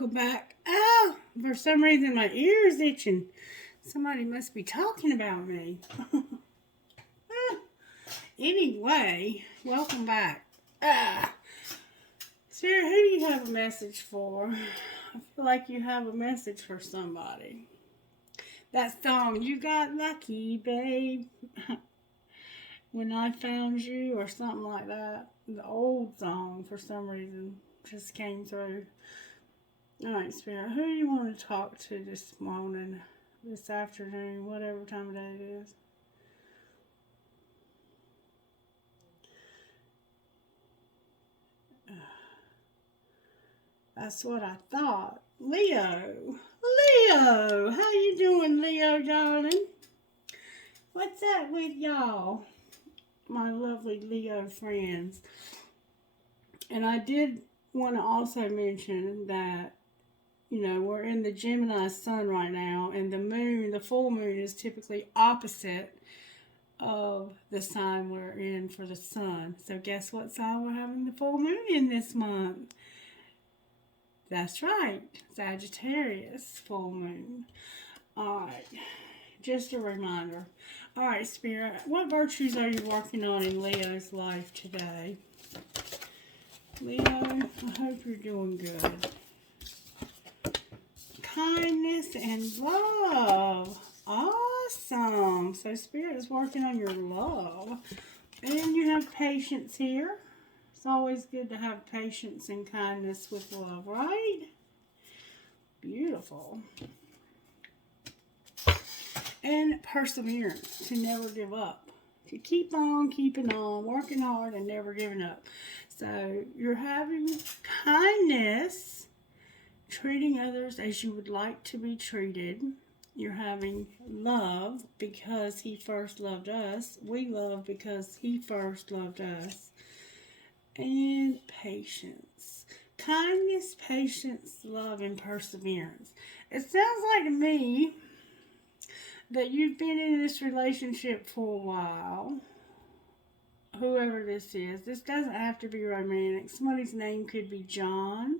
welcome back. Oh, for some reason my ear is itching. Somebody must be talking about me. Anyway, welcome back. Sarah, who do you have a message for? I feel like you have a message for somebody. That song, You Got Lucky, Babe. When I Found You, or something like that. The old song, for some reason, just came through. Alright, Spirit, who do you want to talk to this morning, this afternoon, whatever time of day it is? That's what I thought. Leo! Leo! How you doing, Leo, darling? What's up with y'all? My lovely Leo friends. And I did want to also mention that, you know, we're in the Gemini sun right now, and the moon, the full moon, is typically opposite of the sign we're in for the sun. So guess what sign we're having the full moon in this month? That's right, Sagittarius full moon. Alright, just a reminder. Alright, Spirit, what virtues are you working on in Leo's life today? Leo, I hope you're doing good. Kindness and love. Awesome. So Spirit is working on your love. And you have patience here. It's always good to have patience and kindness with love, right? Beautiful. And perseverance, to never give up. To keep on keeping on, working hard and never giving up. So you're having kindness, treating others as you would like to be treated. You're having love because he first loved us. We love because he first loved us. And patience. Kindness, patience, love, and perseverance. It sounds like to me that you've been in this relationship for a while. Whoever this is. This doesn't have to be romantic. Somebody's name could be John.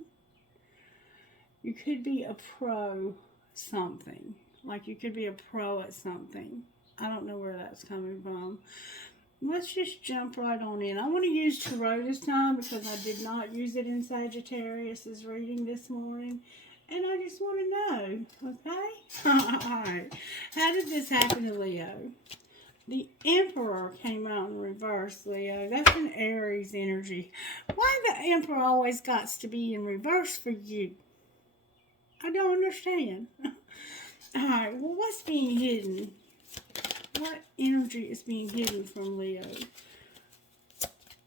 You could be a pro something. Like you could be a pro at something. I don't know where that's coming from. Let's just jump right on in. I want to use Tarot this time because I did not use it in Sagittarius's reading this morning. And I just want to know, okay? Alright. How did this happen to Leo? The Emperor came out in reverse, Leo. That's an Aries energy. Why the Emperor always got to be in reverse for you? I don't understand. Alright, well, what's being hidden? What energy is being hidden from Leo?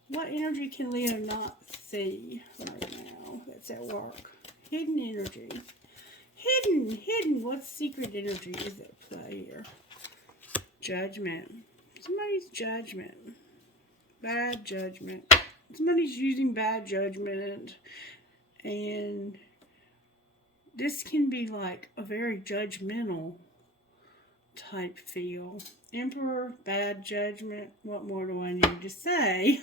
What energy can Leo not see right now that's at work? Hidden energy. Hidden. What secret energy is at play here? Judgment. Somebody's judgment. Bad judgment. Somebody's using bad judgment. And this can be like a very judgmental type feel. Emperor, bad judgment. What more do I need to say?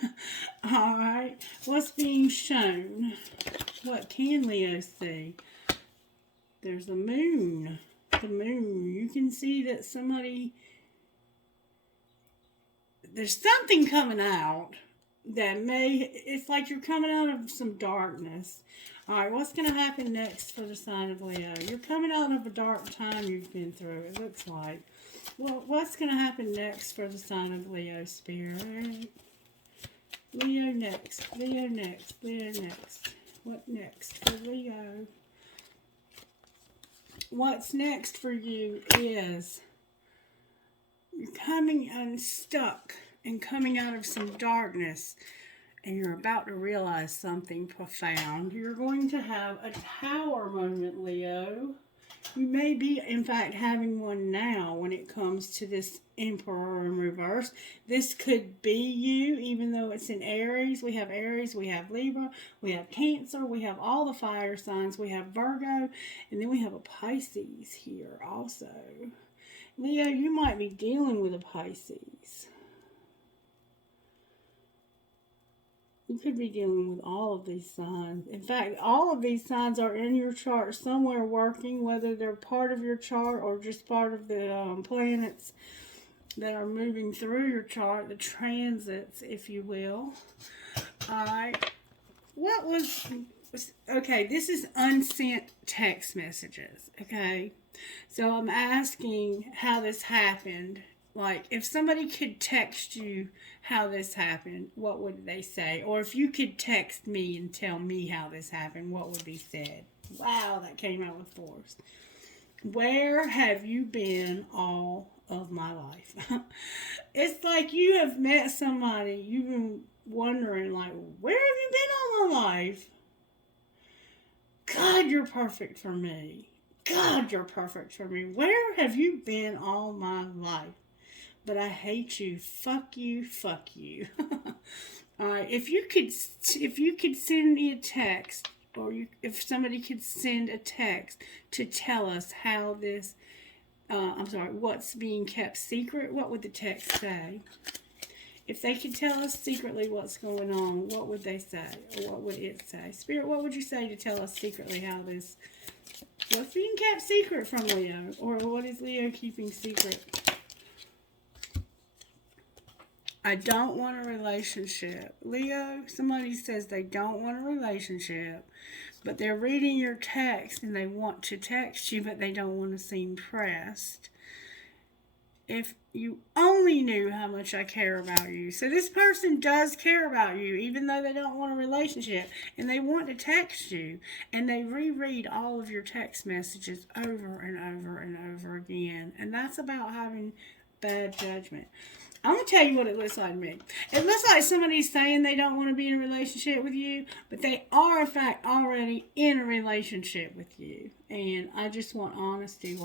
Alright. What's being shown? What can Leo see? There's the moon. The moon. You can see that there's something coming out that it's like you're coming out of some darkness. Alright, what's going to happen next for the sign of Leo? You're coming out of a dark time you've been through, it looks like. Well, what's going to happen next for the sign of Leo, Spirit? Leo next. What next for Leo? What's next for you is you're coming unstuck and coming out of some darkness, and you're about to realize something profound. You're going to have a tower moment, Leo. You may be, in fact, having one now when it comes to this Emperor in reverse. This could be you, even though it's in Aries. We have Libra, we have Cancer, we have all the fire signs, we have Virgo, and then we have a Pisces here also. Leo, you might be dealing with a Pisces. You could be dealing with all of these signs. In fact, all of these signs are in your chart somewhere working, whether they're part of your chart or just part of the planets that are moving through your chart, the transits, if you will. Alright. Okay, this is unsent text messages, okay? So I'm asking how this happened. Like, if somebody could text you how this happened, what would they say? Or if you could text me and tell me how this happened, what would be said? Wow, that came out with force. Where have you been all of my life? It's like you have met somebody, you've been wondering, like, where have you been all my life? God, you're perfect for me. God, you're perfect for me. Where have you been all my life? But I hate you. Fuck you. Fuck you. All right. If you could send me a text, or if somebody could send a text to tell us how this, what's being kept secret, what would the text say? If they could tell us secretly what's going on, what would they say? Or what would it say? Spirit, what would you say to tell us secretly how this, what's being kept secret from Leo? Or what is Leo keeping secret? I don't want a relationship. Leo, somebody says they don't want a relationship, but they're reading your text and they want to text you, but they don't want to seem pressed. If you only knew how much I care about you. So this person does care about you, even though they don't want a relationship, and they want to text you, and they reread all of your text messages over and over and over again. And that's about having bad judgment. I'm going to tell you what it looks like to me. It looks like somebody's saying they don't want to be in a relationship with you, but they are, in fact, already in a relationship with you. And I just want honesty.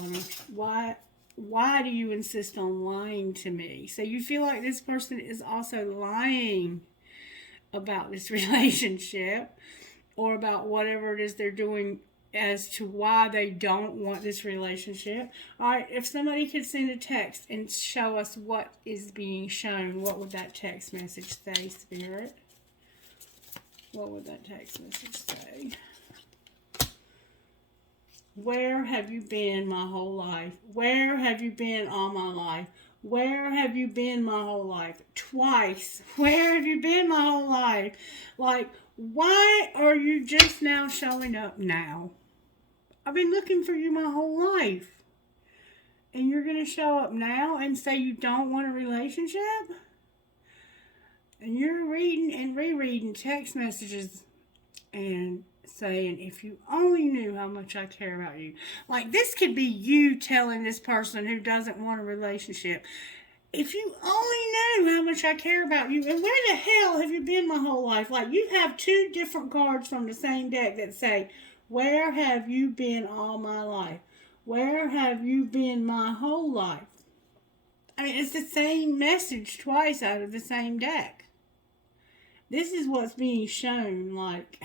Why do you insist on lying to me? So you feel like this person is also lying about this relationship or about whatever it is they're doing as to why they don't want this relationship. All right, if somebody could send a text and show us what is being shown, what would that text message say, Spirit? What would that text message say? Where have you been my whole life? Where have you been all my life? Where have you been my whole life? Twice. Where have you been my whole life? Like, why are you just now showing up now? I've been looking for you my whole life. And you're going to show up now and say you don't want a relationship? And you're reading and rereading text messages and saying, if you only knew how much I care about you. Like, this could be you telling this person who doesn't want a relationship, if you only knew how much I care about you, and where the hell have you been my whole life? Like, you have two different cards from the same deck that say, where have you been all my life? Where have you been my whole life? I mean, it's the same message twice out of the same deck. This is what's being shown, like,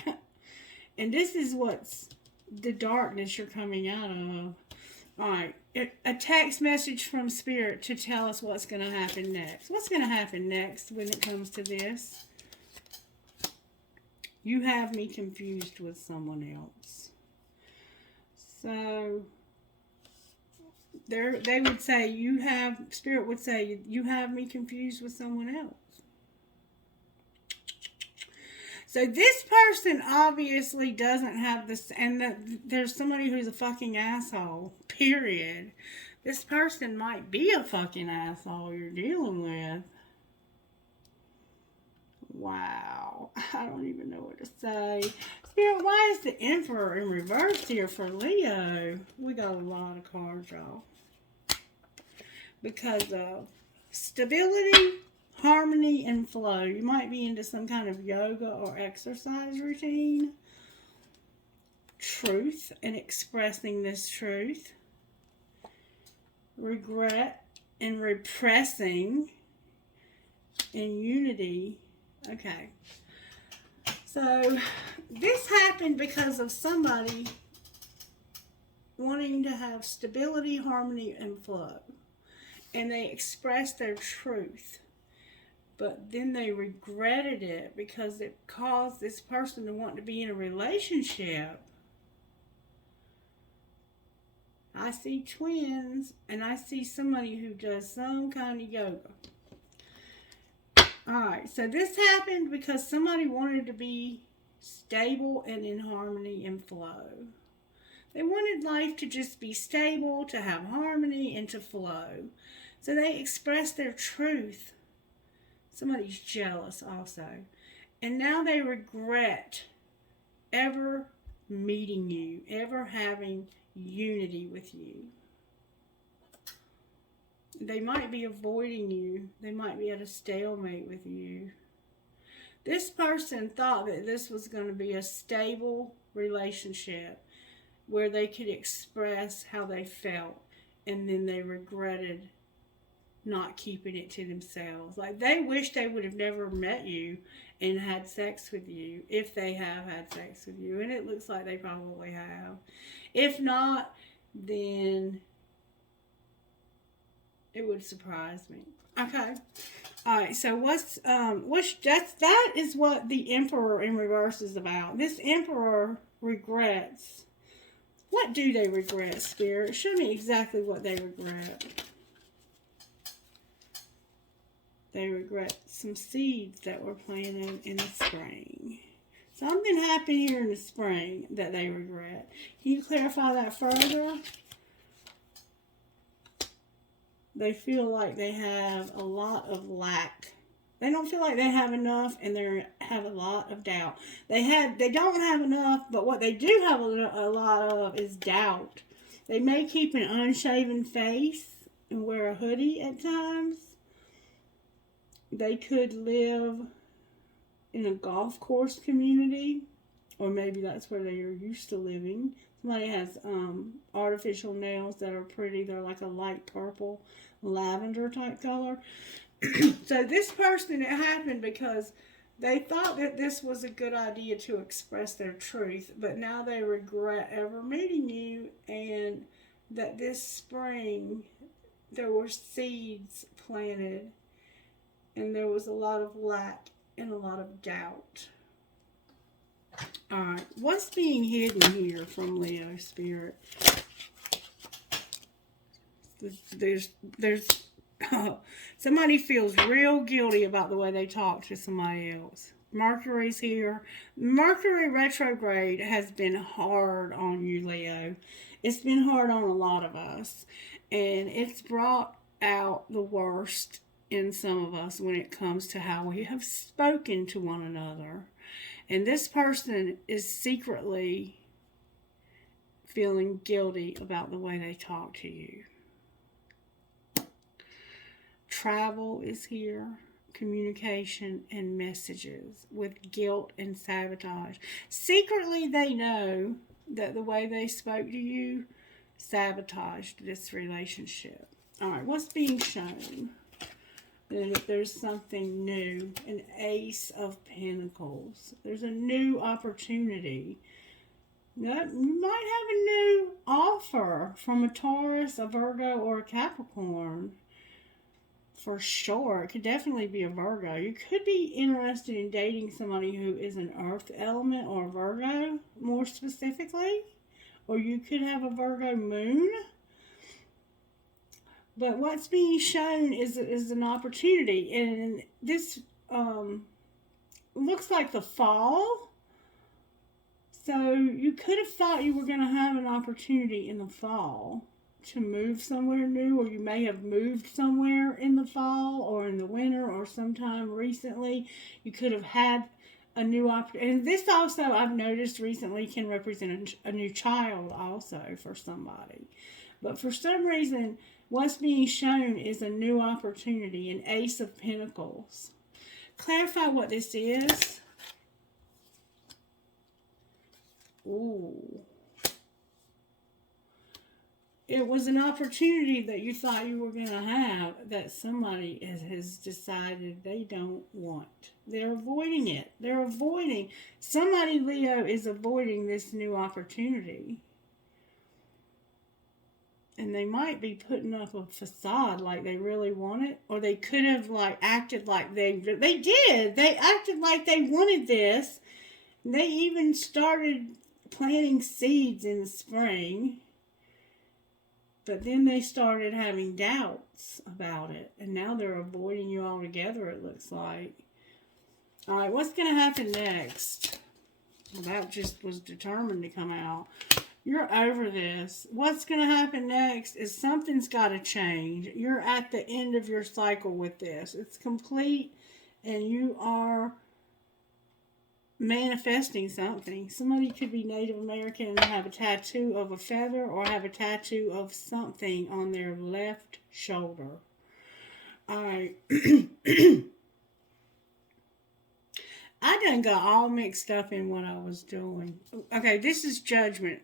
and this is what's the darkness you're coming out of. Alright, a text message from Spirit to tell us what's going to happen next. What's going to happen next when it comes to this? You have me confused with someone else. So, they would say, Spirit would say, you have me confused with someone else. So this person obviously doesn't have this, and there's somebody who's a fucking asshole, period. This person might be a fucking asshole you're dealing with. Wow. I don't even know what to say. Spirit, why is the Emperor in reverse here for Leo? We got a lot of cards, y'all. Because of stability, harmony, and flow. You might be into some kind of yoga or exercise routine. Truth and expressing this truth. Regret and repressing. And unity. Okay. So, this happened because of somebody wanting to have stability, harmony, and flow. And they expressed their truth. but then they regretted it because it caused this person to want to be in a relationship. I see twins, and I see somebody who does some kind of yoga. Alright, so this happened because somebody wanted to be stable and in harmony and flow. They wanted life to just be stable, to have harmony, and to flow. So they expressed their truth. Somebody's jealous also. And now they regret ever meeting you, ever having unity with you. They might be avoiding you. They might be at a stalemate with you. This person thought that this was going to be a stable relationship where they could express how they felt, and then they regretted not keeping it to themselves. Like, they wish they would have never met you and had sex with you, if they have had sex with you, and it looks like they probably have. If not, then it would surprise me. Okay. Alright, so that is what the Emperor in reverse is about. This Emperor regrets. What do they regret, Spirit? Show me exactly what they regret. They regret some seeds that were planted in the spring. Something happened here in the spring that they regret. Can you clarify that further? They feel like they have a lot of lack. They don't feel like they have enough, and they have a lot of doubt. They don't have enough, but what they do have a lot of is doubt. They may keep an unshaven face and wear a hoodie at times. They could live in a golf course community, or maybe that's where they are used to living. Somebody has artificial nails that are pretty. They're like a light purple, lavender type color. So this person, it happened because they thought that this was a good idea to express their truth, but now they regret ever meeting you, and that this spring there were seeds planted, and there was a lot of lack and a lot of doubt. Alright, what's being hidden here from Leo Spirit? There's somebody feels real guilty about the way they talk to somebody else. Mercury's here. Mercury retrograde has been hard on you, Leo. It's been hard on a lot of us. And it's brought out the worst in some of us when it comes to how we have spoken to one another. And this person is secretly feeling guilty about the way they talk to you. Travel is here, communication and messages with guilt and sabotage. Secretly, they know that the way they spoke to you sabotaged this relationship. All right, what's being shown? That there's something new, an Ace of Pentacles. There's a new opportunity. You might have a new offer from a Taurus, a Virgo, or a Capricorn. For sure. It could definitely be a Virgo. You could be interested in dating somebody who is an Earth element or a Virgo, more specifically. Or you could have a Virgo moon. But what's being shown is an opportunity. And this looks like the fall. So you could have thought you were going to have an opportunity in the fall to move somewhere new, or you may have moved somewhere in the fall or in the winter or sometime recently. You could have had a new opportunity. And this also, I've noticed recently, can represent a new child also for somebody. But for some reason, what's being shown is a new opportunity, an Ace of Pentacles. Clarify what this is. Ooh. It was an opportunity that you thought you were going to have that somebody has decided they don't want. They're avoiding it. They're avoiding. Somebody, Leo, is avoiding this new opportunity. And they might be putting up a facade like they really want it, or they could have like acted like they did. They acted like they wanted this. They even started planting seeds in the spring, but then they started having doubts about it, and now they're avoiding you altogether, it looks like. All right, what's going to happen next? Well, that just was determined to come out. You're over this. What's going to happen next is something's got to change. You're at the end of your cycle with this. It's complete, and you are manifesting something. Somebody could be Native American and have a tattoo of a feather, or have a tattoo of something on their left shoulder. All right. I done got all mixed up in what I was doing. Okay, this is judgment.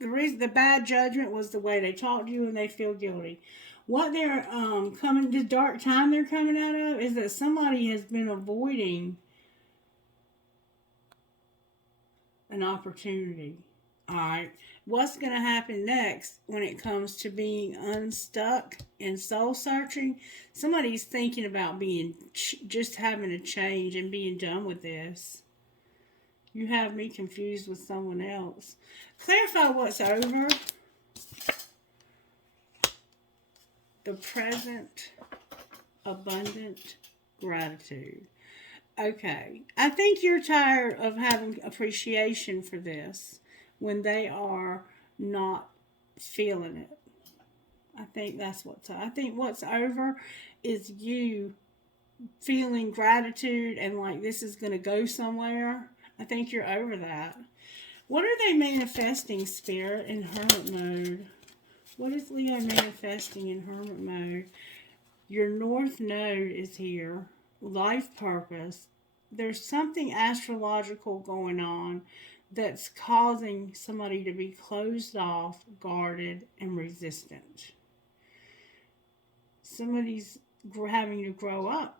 The bad judgment was the way they talk to you and they feel guilty. What they're the dark time they're coming out of is that somebody has been avoiding an opportunity. All right. What's going to happen next when it comes to being unstuck and soul searching? Somebody's thinking about just having a change and being done with this. You have me confused with someone else. Clarify what's over. The present, abundant gratitude. Okay. I think you're tired of having appreciation for this when they are not feeling it. I think that's I think what's over is you feeling gratitude and like this is going to go somewhere. I think you're over that. What are they manifesting, Spirit, in hermit mode? What is Leo manifesting in hermit mode? Your north node is here. Life purpose. There's something astrological going on that's causing somebody to be closed off, guarded, and resistant. Somebody's having to grow up.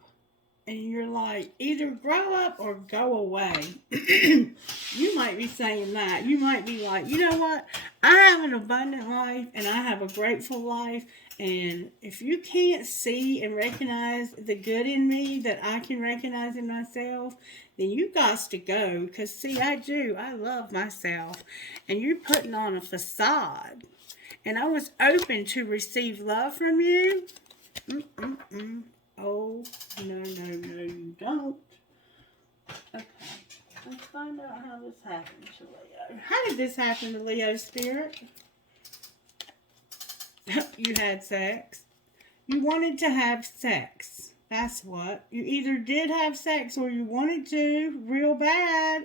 And you're like, either grow up or go away. You might be saying that. You might be like, you know what? I have an abundant life and I have a grateful life. And if you can't see and recognize the good in me that I can recognize in myself, then you got to go. Because, see, I do. I love myself. And you're putting on a facade. And I was open to receive love from you. Oh, no, you don't. Okay, let's find out how this happened to Leo. How did this happen to Leo, Spirit? You had sex. You wanted to have sex. That's what. You either did have sex or you wanted to real bad.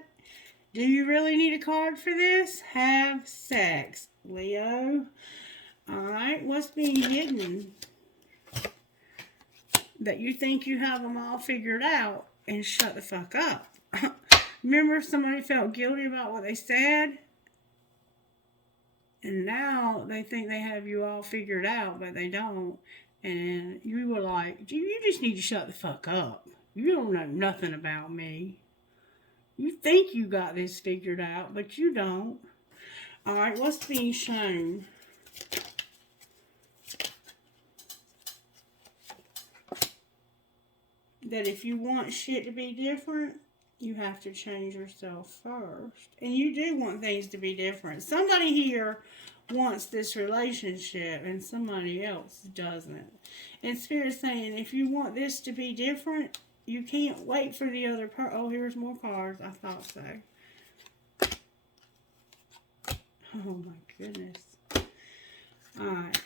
Do you really need a card for this? Have sex, Leo. All right, what's being hidden? That you think you have them all figured out, and shut the fuck up. Remember somebody felt guilty about what they said? And now they think they have you all figured out, but they don't. And you were like, you just need to shut the fuck up. You don't know nothing about me. You think you got this figured out, but you don't. All right, what's being shown? That if you want shit to be different, you have to change yourself first. And you do want things to be different. Somebody here wants this relationship and somebody else doesn't. And Spirit's saying, if you want this to be different, you can't wait for the other person. Oh, here's more cards. I thought so. Oh, my goodness. All right.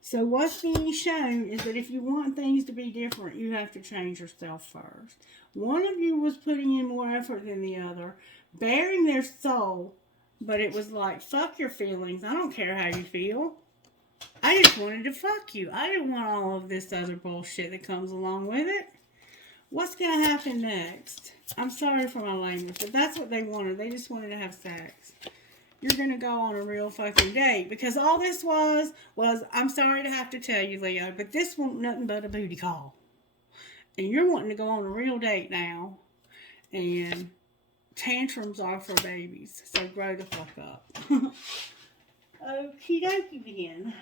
So what's being shown is that if you want things to be different, you have to change yourself first. One of you was putting in more effort than the other, bearing their soul, but it was like, fuck your feelings. I don't care how you feel. I just wanted to fuck you. I didn't want all of this other bullshit that comes along with it. What's going to happen next? I'm sorry for my language, but that's what they wanted. They just wanted to have sex. You're going to go on a real fucking date. Because all this was, I'm sorry to have to tell you, Leo, but this wasn't nothing but a booty call. And you're wanting to go on a real date now. And tantrums are for babies. So grow the fuck up. Okie dokie then.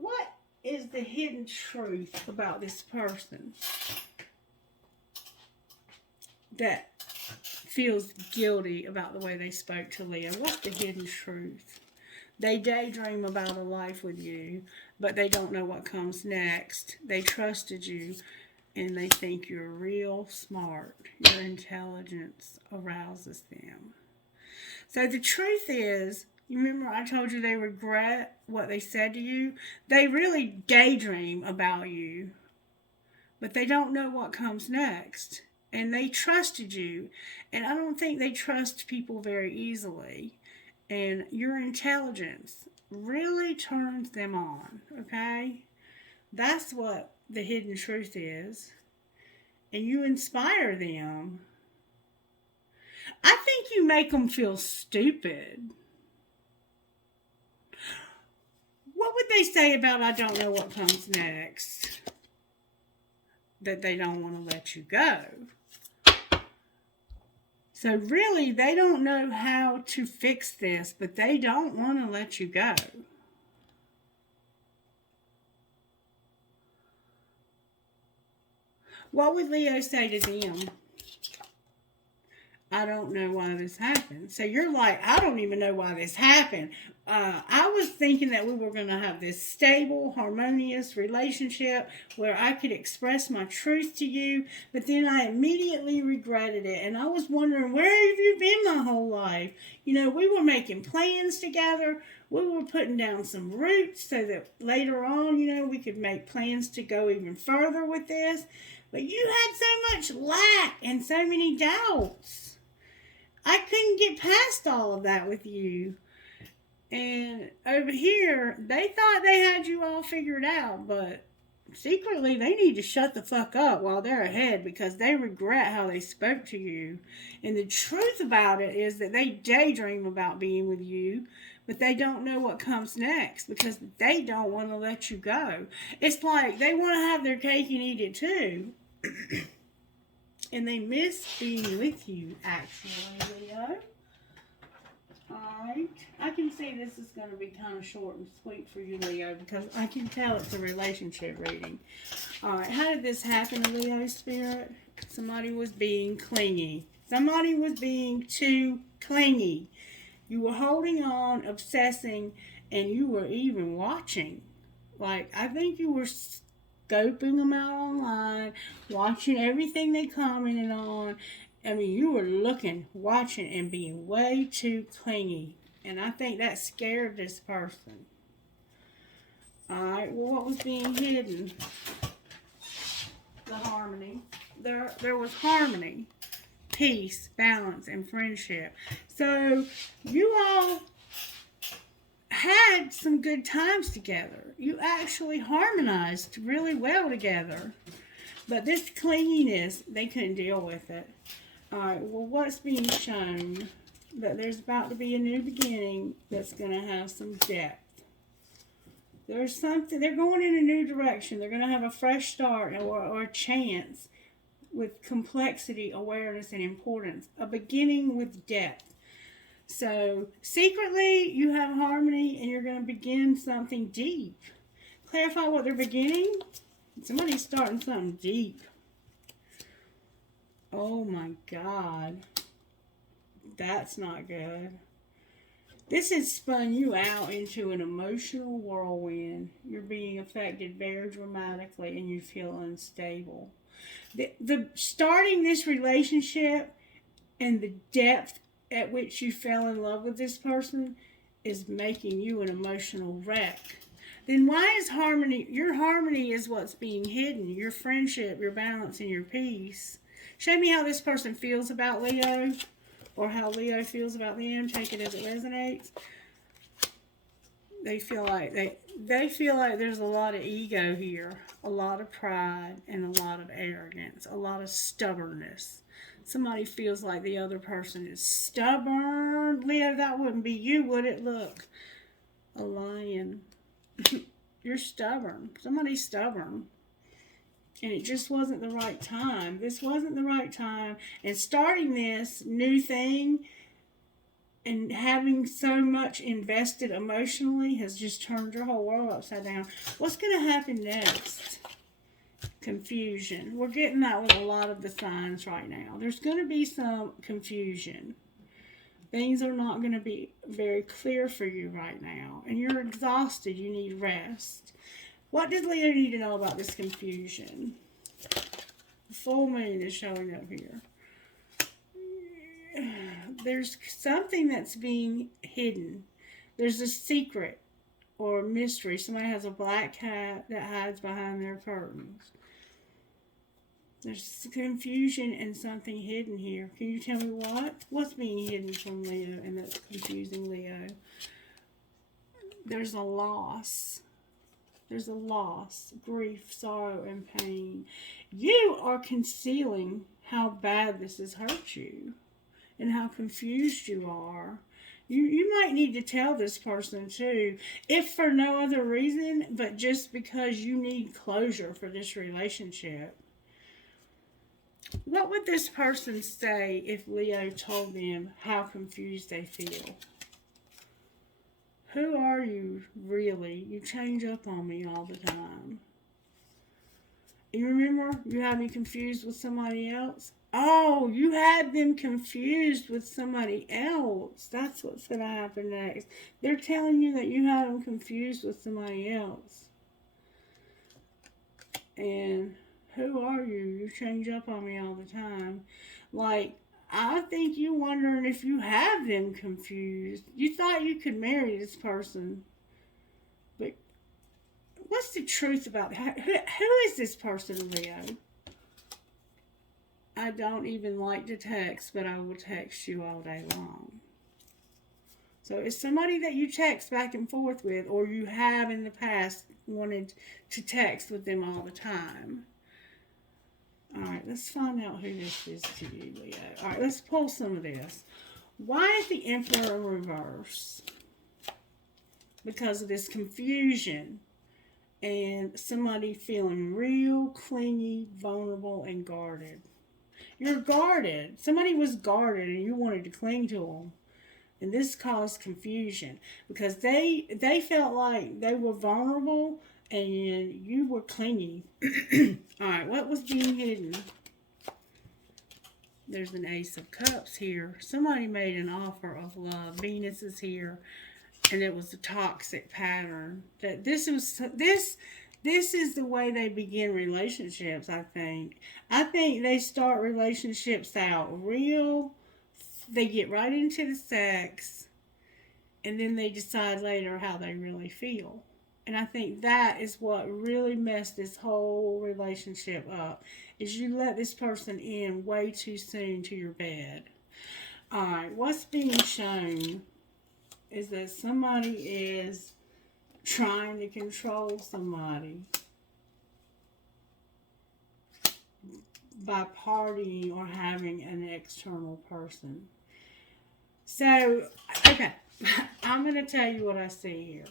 What is the hidden truth about this person that feels guilty about the way they spoke to Leo? What's the hidden truth? They daydream about a life with you, but they don't know what comes next. They trusted you, and they think you're real smart. Your intelligence arouses them. So the truth is, you remember I told you they regret what they said to you? They really daydream about you, but they don't know what comes next. And they trusted you, and I don't think they trust people very easily. And your intelligence really turns them on, okay? That's what the hidden truth is. And you inspire them. I think you make them feel stupid. What would they say about I don't know what comes next? That they don't want to let you go. So really, they don't know how to fix this, but they don't want to let you go. What would Leo say to them? I don't know why this happened. So you're like, I don't even know why this happened. I was thinking that we were going to have this stable, harmonious relationship where I could express my truth to you, but then I immediately regretted it. And I was wondering, where have you been my whole life? You know, we were making plans together. We were putting down some roots so that later on, you know, we could make plans to go even further with this. But you had so much lack and so many doubts. I couldn't get past all of that with you. And over here, they thought they had you all figured out, but secretly they need to shut the fuck up while they're ahead because they regret how they spoke to you. And the truth about it is that they daydream about being with you, but they don't know what comes next because they don't want to let you go. It's like they want to have their cake and eat it too. And they miss being with you, actually, Leo. Alright. I can see this is going to be kind of short and sweet for you, Leo, because I can tell it's a relationship reading. Alright, how did this happen, Leo Spirit? Somebody was being clingy. Somebody was being too clingy. You were holding on, obsessing, and you were even watching. Like, I think you were scoping them out online, watching everything they commented on. I mean, you were looking, watching, and being way too clingy. And I think that scared this person. Alright, well, what was being hidden? The harmony. There was harmony, peace, balance, and friendship. So, you all had some good times together. You actually harmonized really well together. But this clinginess, they couldn't deal with it. Alright, well, what's being shown? That there's about to be a new beginning that's going to have some depth. There's something, they're going in a new direction. They're going to have a fresh start or a chance with complexity, awareness, and importance. A beginning with depth. So, secretly, you have harmony and you're going to begin something deep. Clarify what they're beginning. Somebody's starting something deep. Oh my God. That's not good. This has spun you out into an emotional whirlwind. You're being affected very dramatically and you feel unstable. The starting this relationship and the depth at which you fell in love with this person is making you an emotional wreck. Then why is harmony, your harmony is what's being hidden, your friendship, your balance, and your peace. Show me how this person feels about Leo, or how Leo feels about them. Take it as it resonates. They feel like they feel like there's a lot of ego here, a lot of pride, and a lot of arrogance, a lot of stubbornness. Somebody feels like the other person is stubborn. Leo, that wouldn't be you, would it? Look, a lion. You're stubborn. Somebody's stubborn. And it just wasn't the right time. This wasn't the right time. And starting this new thing and having so much invested emotionally has just turned your whole world upside down. What's going to happen next? Confusion. We're getting that with a lot of the signs right now. There's going to be some confusion. Things are not going to be very clear for you right now. And you're exhausted. You need rest. What does Leo need to know about this confusion? The full moon is showing up here. There's something that's being hidden. There's a secret or a mystery. Somebody has a black cat that hides behind their curtains. There's confusion and something hidden here. Can you tell me what? What's being hidden from Leo and that's confusing Leo? There's a loss. There's a loss, grief, sorrow, and pain. You are concealing how bad this has hurt you and how confused you are. You might need to tell this person too, if for no other reason, but just because you need closure for this relationship. What would this person say if Leo told them how confused they feel? Who are you, really? You change up on me all the time. You remember you had me confused with somebody else? Oh, you had them confused with somebody else. That's what's going to happen next. They're telling you that you had them confused with somebody else. And who are you? You change up on me all the time. Like, I think you wondering if you have them confused. You thought you could marry this person. But what's the truth about that? Who is this person, Leo? I don't even like to text, but I will text you all day long. So it's somebody that you text back and forth with, or you have in the past wanted to text with them all the time. Alright, let's find out who this is to you, Leo. Alright, let's pull some of this. Why is the Emperor in reverse? Because of this confusion and somebody feeling real, clingy, vulnerable, and guarded. You're guarded. Somebody was guarded and you wanted to cling to them. And this caused confusion because they felt like they were vulnerable and you were clingy. Alright, what was being hidden? There's an Ace of Cups here. Somebody made an offer of love. Venus is here. And it was a toxic pattern. That this is the way they begin relationships, I think. I think they start relationships out real. They get right into the sex. And then they decide later how they really feel. And I think that is what really messed this whole relationship up. Is you let this person in way too soon to your bed. Alright, what's being shown is that somebody is trying to control somebody by partying or having an external person. So, okay, I'm going to tell you what I see here.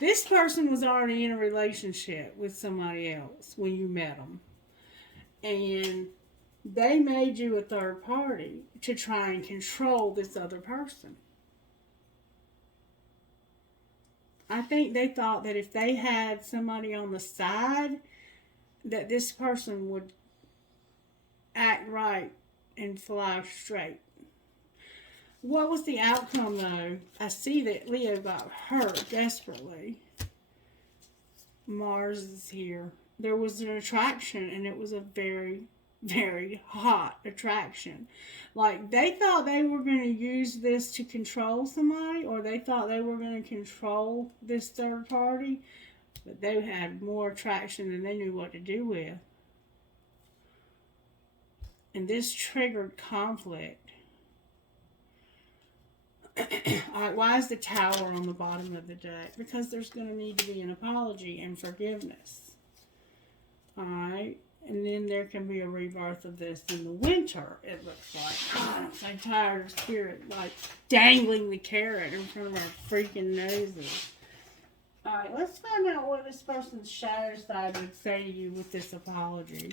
This person was already in a relationship with somebody else when you met them. And they made you a third party to try and control this other person. I think they thought that if they had somebody on the side, that this person would act right and fly straight. What was the outcome, though? I see that Leo got hurt desperately. Mars is here. There was an attraction, and it was a very, very hot attraction. Like, they thought they were going to use this to control somebody, or they thought they were going to control this third party, but they had more attraction than they knew what to do with. And this triggered conflict. Alright, why is the Tower on the bottom of the deck? Because there's going to need to be an apology and forgiveness. Alright, and then there can be a rebirth of this in the winter, it looks like. God, I'm so tired of Spirit, like, dangling the carrot in front of our freaking noses. Alright, let's find out what this person's shadow side would say to you with this apology.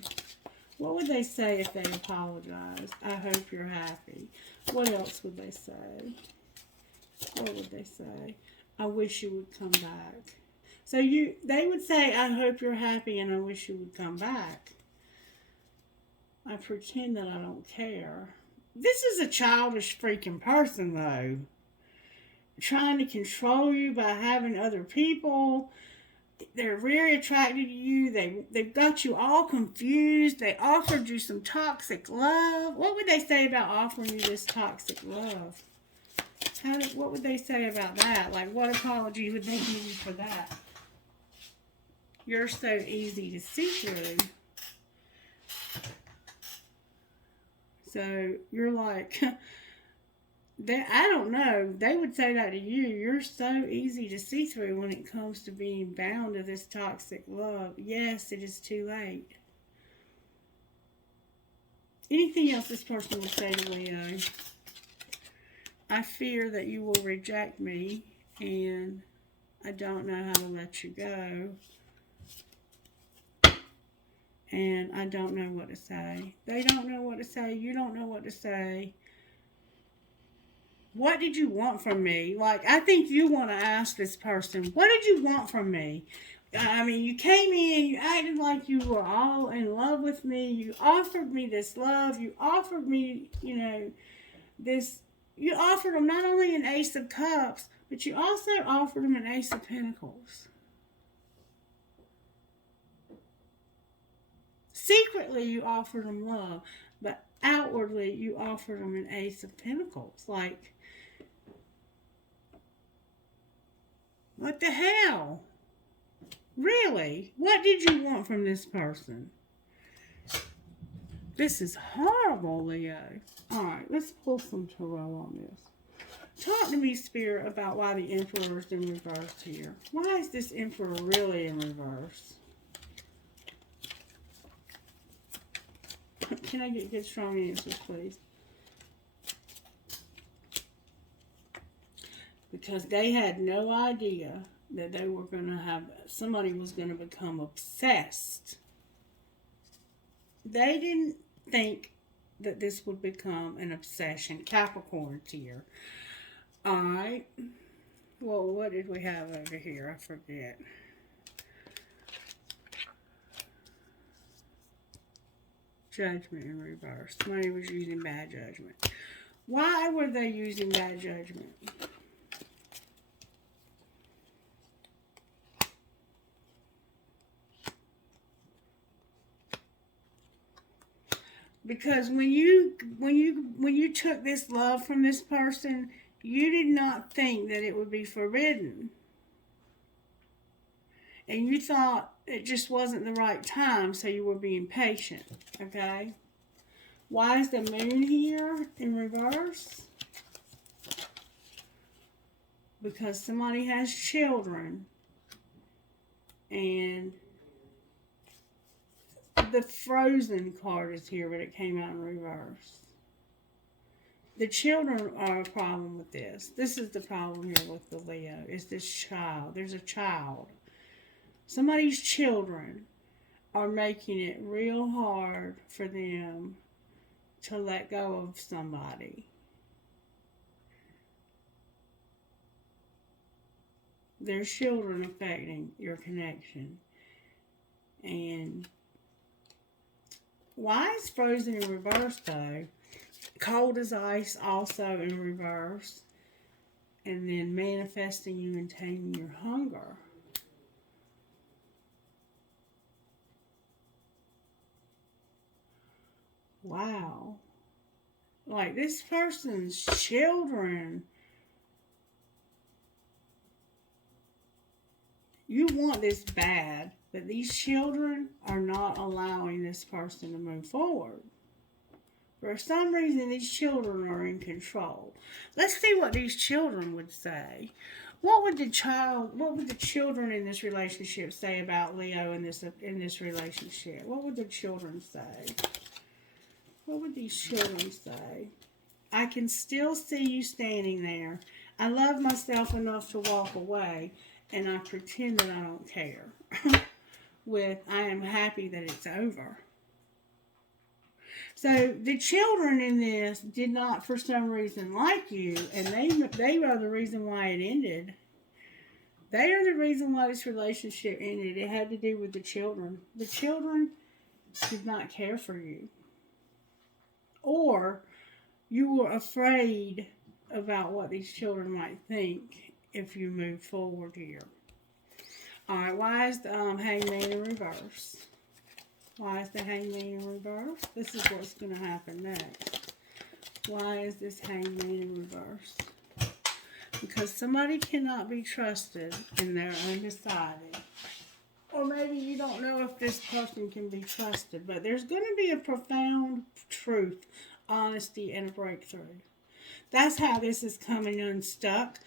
What would they say if they apologized? I hope you're happy. What else would they say? What would they say? I wish you would come back. So they would say, I hope you're happy and I wish you would come back. I pretend that I don't care. This is a childish freaking person, though. Trying to control you by having other people. They're very attracted to you. They've got you all confused. They offered you some toxic love. What would they say about offering you this toxic love? What would they say about that? Like, what apology would they give you for that? You're so easy to see through. So you're like, I don't know. They would say that to you. You're so easy to see through when it comes to being bound to this toxic love. Yes, it is too late. Anything else this person would say to Leo? I fear that you will reject me, and I don't know how to let you go. And I don't know what to say. They don't know what to say. You don't know what to say. What did you want from me? Like, I think you want to ask this person, what did you want from me? I mean, you came in, you acted like you were all in love with me. You offered me this love. You offered me, this. You offered them not only an Ace of Cups, but you also offered them an Ace of Pentacles. Secretly, you offered them love, but outwardly, you offered them an Ace of Pentacles. Like, what the hell? Really? What did you want from this person? This is horrible, Leo. Alright, let's pull some tarot on this. Talk to me, Spirit, about why the Emperor is in reverse here. Why is this Emperor really in reverse? Can I get good, strong answers, please? Because they had no idea that they were going to have, somebody was going to become obsessed. They didn't think that this would become an obsession. Capricorn here. Alright. Well, what did we have over here? I forget. Judgment in reverse. Somebody was using bad judgment. Why were they using bad judgment? Because when you took this love from this person, you did not think that it would be forbidden. And you thought it just wasn't the right time, so you were being patient, okay? Why is the moon here in reverse? Because somebody has children. And the Frozen card is here, but it came out in reverse. The children are a problem with this. This is the problem here with the Leo, is this child. There's a child. Somebody's children are making it real hard for them to let go of somebody. Their children affecting your connection. And why is Frozen in reverse, though? Cold as ice also in reverse. And then manifesting you and taming your hunger. Wow. Like, this person's children. You want this bad, but these children are not allowing this person to move forward. For some reason, these children are in control. Let's see what these children would say. What would the children in this relationship say about Leo in this relationship? What would the children say? What would these children say? I can still see you standing there. I love myself enough to walk away. and I pretend that I don't care. With I am happy that it's over. So the children in this did not, for some reason, like you, and they are the reason why it ended. They are the reason why this relationship ended. It had to do with the children. The children did not care for you, or you were afraid about what these children might think if you move forward here. All right, why is the hangman in reverse? Why is the hangman in reverse? This is what's going to happen next. Why is this hangman in reverse? Because somebody cannot be trusted and they're undecided. Or maybe you don't know if this person can be trusted, but there's going to be a profound truth, honesty, and a breakthrough. That's how this is coming unstuck.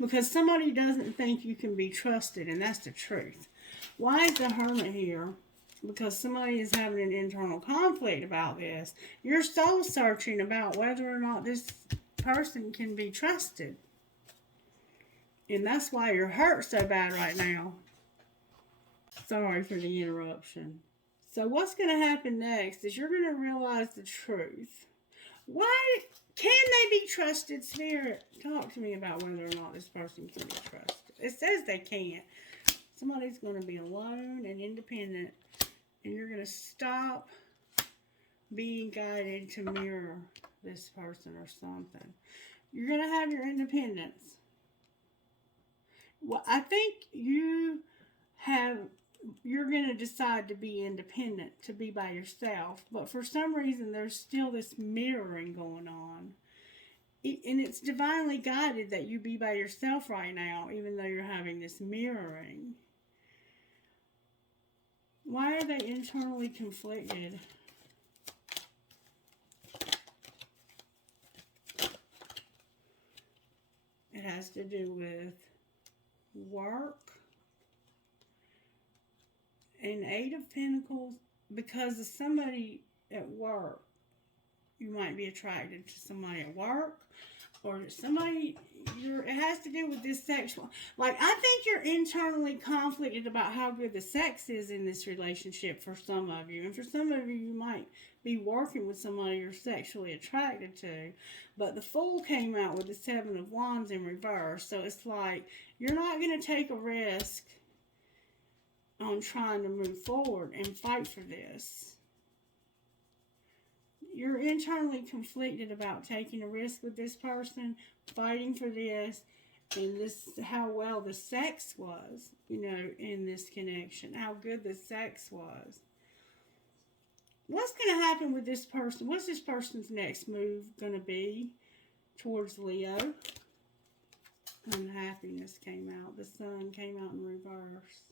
Because somebody doesn't think you can be trusted, and that's the truth. Why is the hermit here? Because somebody is having an internal conflict about this. You're soul searching about whether or not this person can be trusted. And that's why you're hurt so bad right now. Sorry for the interruption. So what's going to happen next is you're going to realize the truth. Why can they be trusted, Spirit? Talk to me about whether or not this person can be trusted. It says they can't. Somebody's going to be alone and independent, and you're going to stop being guided to mirror this person or something. You're going to have your independence. Well, I think you're going to decide to be independent, to be by yourself. But for some reason, there's still this mirroring going on. And it's divinely guided that you be by yourself right now, even though you're having this mirroring. Why are they internally conflicted? It has to do with work and Eight of Pentacles. Because of somebody at work, you might be attracted to somebody at work, or somebody it has to do with this sexual. Like, I think you're internally conflicted about how good the sex is in this relationship for some of you. And for some of you, you might be working with somebody you're sexually attracted to. But the Fool came out with the Seven of Wands in reverse. So it's like, you're not going to take a risk on trying to move forward and fight for this. You're internally conflicted about taking a risk with this person, fighting for this, and this, how well the sex was, in this connection, how good the sex was. What's going to happen with this person? What's this person's next move going to be towards Leo? Unhappiness came out. The Sun came out in reverse.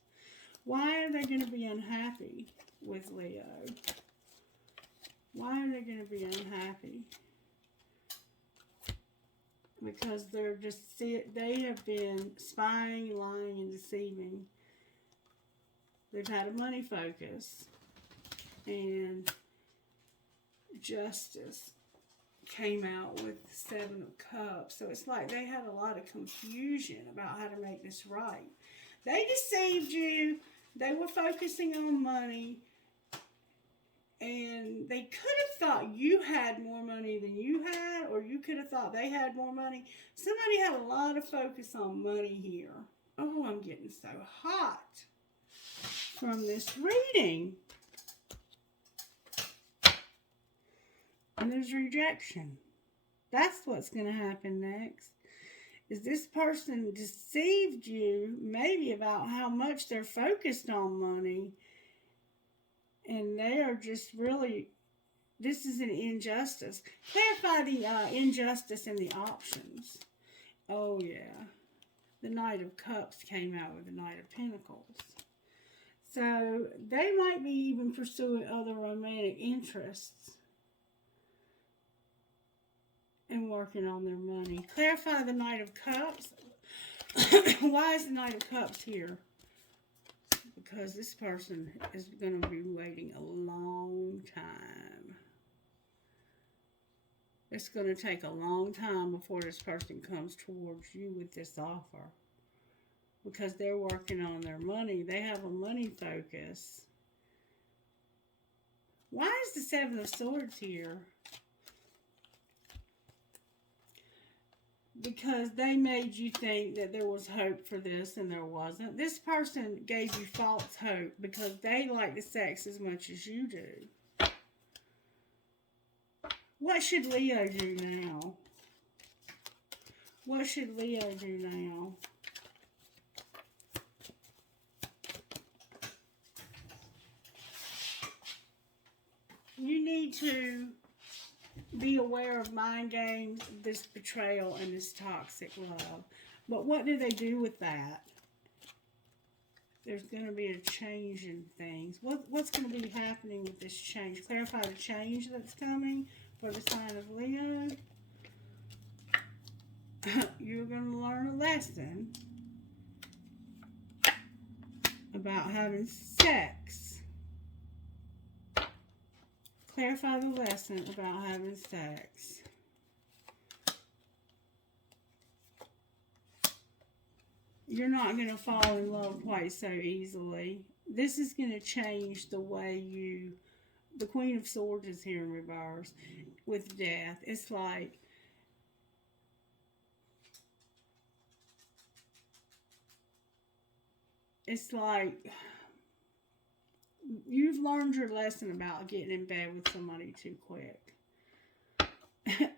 Why are they going to be unhappy with Leo? Why are they going to be unhappy? Because they have been spying, lying, and deceiving. They've had a money focus. And Justice came out with the Seven of Cups. So it's like they had a lot of confusion about how to make this right. They deceived you. They were focusing on money. And they could have thought you had more money than you had, or you could have thought they had more money. Somebody had a lot of focus on money here. Oh, I'm getting so hot from this reading. And there's rejection. That's what's going to happen next. Is this person deceived you maybe about how much they're focused on money. And they are just really, this is an injustice. Clarify the injustice in the options. Oh, yeah. The Knight of Cups came out with the Knight of Pentacles. So they might be even pursuing other romantic interests and working on their money. Clarify the Knight of Cups. Why is the Knight of Cups here? Because this person is going to be waiting a long time. It's going to take a long time before this person comes towards you with this offer. because they're working on their money. They have a money focus. Why is the Seven of Swords here? Because they made you think that there was hope for this and there wasn't. This person gave you false hope because they like the sex as much as you do. What should Leo do now? What should Leo do now? You need to be aware of mind games, this betrayal, and this toxic love. But what do they do with that? There's going to be a change in things. What's going to be happening with this change? Clarify the change that's coming for the sign of Leo. You're going to learn a lesson about having sex. Clarify the lesson about having sex. You're not going to fall in love quite so easily. This is going to change the way you... The Queen of Swords is here in reverse with death. It's like... you've learned your lesson about getting in bed with somebody too quick.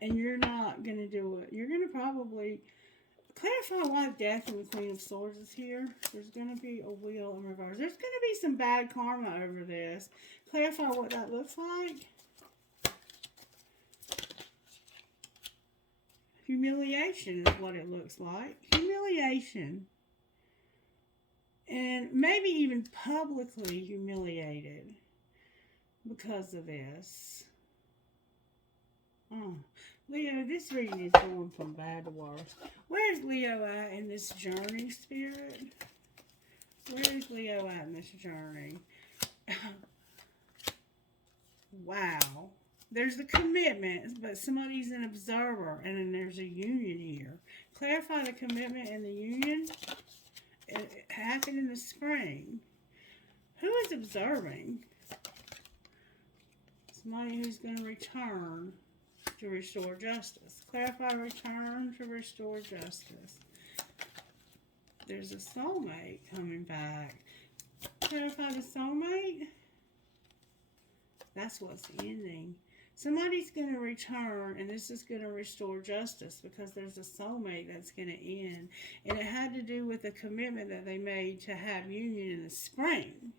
And you're not going to do it. You're going to probably clarify why death and the Queen of Swords is here. There's going to be a wheel in reverse. There's going to be some bad karma over this. Clarify what that looks like. Humiliation is what it looks like. Humiliation. And maybe even publicly humiliated because of this. Oh, Leo, this reading is going from bad to worse. Where is Leo at in this journey, Spirit? Where is Leo at in this journey? Wow. There's the commitment, but somebody's an observer, and then there's a union here. Clarify the commitment and the union. It happened in the spring. Who is observing? Somebody who's going to return to restore justice. Clarify return to restore justice. There's a soulmate coming back. Clarify the soulmate. That's what's ending. Somebody's going to return, and this is going to restore justice because there's a soulmate that's going to end. And it had to do with the commitment that they made to have union in the spring.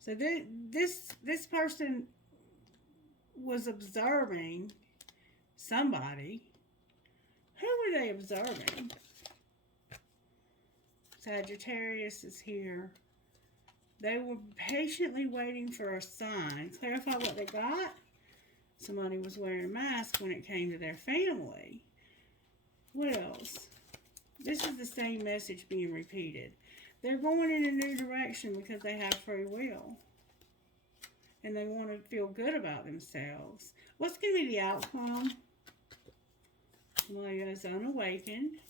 So this person was observing somebody. Who were they observing? Sagittarius is here. They were patiently waiting for a sign. Clarify what they got. Somebody was wearing a mask when it came to their family. What else? This is the same message being repeated. They're going in a new direction because they have free will. And they want to feel good about themselves. What's going to be the outcome? Somebody is unawakened.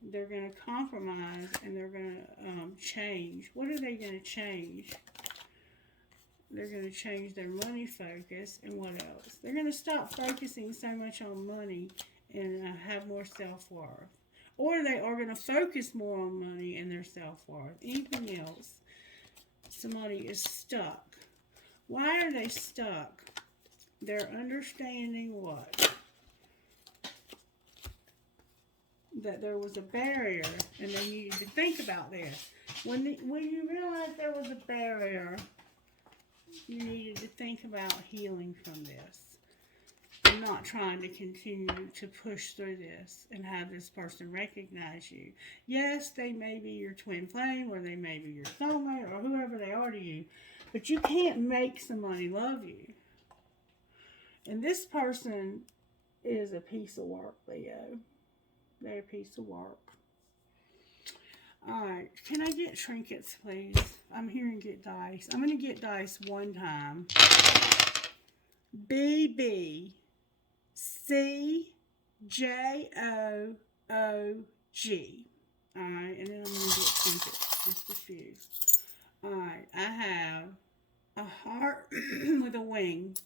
They're going to compromise and they're going to change. What are they going to change? They're going to change their money focus. And what else? They're going to stop focusing so much on money and have more self-worth. Or they are going to focus more on money and their self-worth. Anything else? Somebody is stuck. Why are they stuck? They're understanding what? That there was a barrier, and they needed to think about this. When you realize there was a barrier, you needed to think about healing from this. And not trying to continue to push through this and have this person recognize you. Yes, they may be your twin flame, or they may be your soulmate, or whoever they are to you. But you can't make somebody love you. And this person is a piece of work, Leo. They're a piece of work. Alright, can I get trinkets, please? I'm here and get dice. I'm going to get dice one time. BB CJOOG G. Alright, and then I'm going to get trinkets, just a few. Alright, I have a heart with a wing.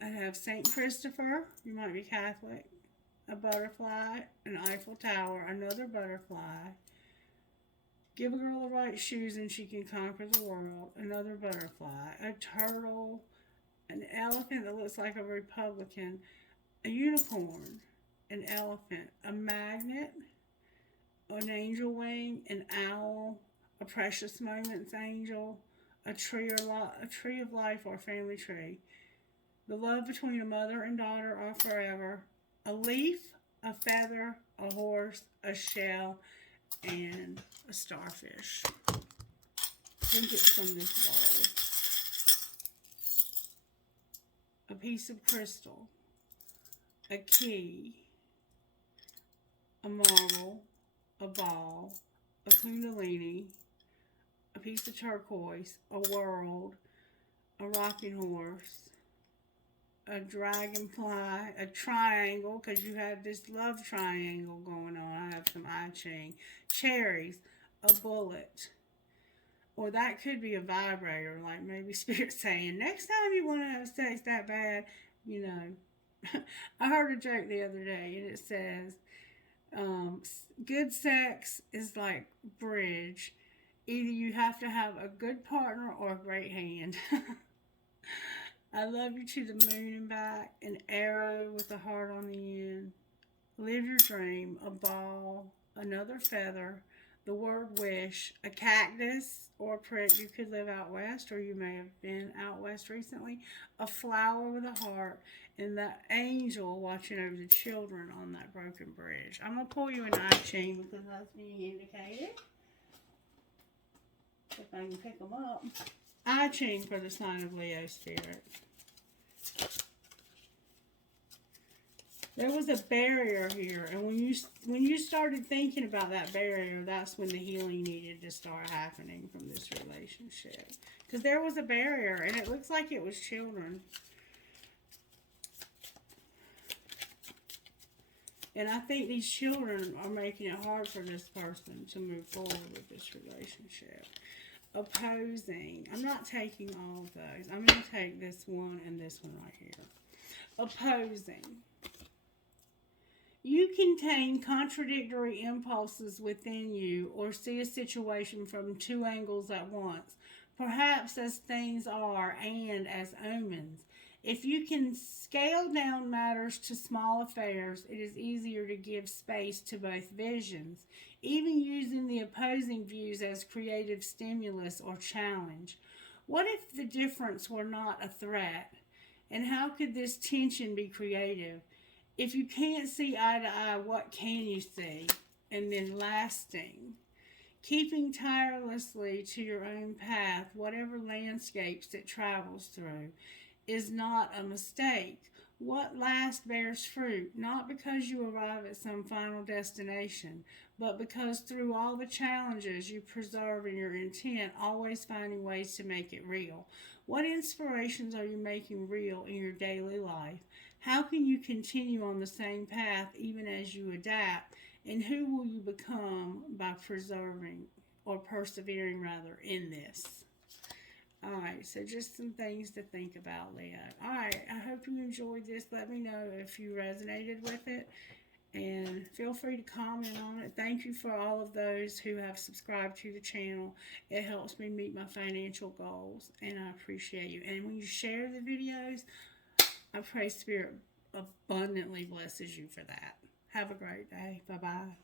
I have St. Christopher, you might be Catholic, a butterfly, an Eiffel Tower, another butterfly. Give a girl the right shoes and she can conquer the world, another butterfly, a turtle, an elephant that looks like a Republican, a unicorn, an elephant, a magnet, an angel wing, an owl, a precious moments angel, a tree of life or a family tree. The love between a mother and daughter are forever. A leaf, a feather, a horse, a shell, and a starfish. I think it's from this bowl. A piece of crystal, a key, a marble, a ball, a kundalini, a piece of turquoise, a world, a rocking horse, a dragonfly, a triangle, because you have this love triangle going on. I have some I Ching. Cherries, a bullet. Or that could be a vibrator, like maybe Spirit saying, next time you want to have sex that bad, you know. I heard a joke the other day, and it says, good sex is like bridge. Either you have to have a good partner or a great hand. I love you to the moon and back. An arrow with a heart on the end. Live your dream. A ball. Another feather. The word wish. A cactus or a prick. You could live out west, or you may have been out west recently. A flower with a heart. And that angel watching over the children on that broken bridge. I'm going to pull you an I Ching because that's being indicated. If I can pick them up. I Ching for the sign of Leo spirit. There was a barrier here, and when you started thinking about that barrier, that's when the healing needed to start happening from this relationship. Because there was a barrier, and it looks like it was children. And I think these children are making it hard for this person to move forward with this relationship. Opposing. I'm not taking all of those. I'm going to take this one and this one right here. Opposing. You contain contradictory impulses within you or see a situation from two angles at once, perhaps as things are and as omens. If you can scale down matters to small affairs, it is easier to give space to both visions, even using the opposing views as creative stimulus or challenge. What if the difference were not a threat? And how could this tension be creative? If you can't see eye to eye, what can you see? And then lasting. Keeping tirelessly to your own path, whatever landscapes it travels through, is not a mistake. What lasts bears fruit, not because you arrive at some final destination, but because through all the challenges you preserve in your intent, always finding ways to make it real. What inspirations are you making real in your daily life? How can you continue on the same path even as you adapt? And who will you become by persevering in this? Alright, so just some things to think about, Leo. Alright, I hope you enjoyed this. Let me know if you resonated with it. And feel free to comment on it. Thank you for all of those who have subscribed to the channel. It helps me meet my financial goals. And I appreciate you. And when you share the videos, I pray Spirit abundantly blesses you for that. Have a great day. Bye-bye.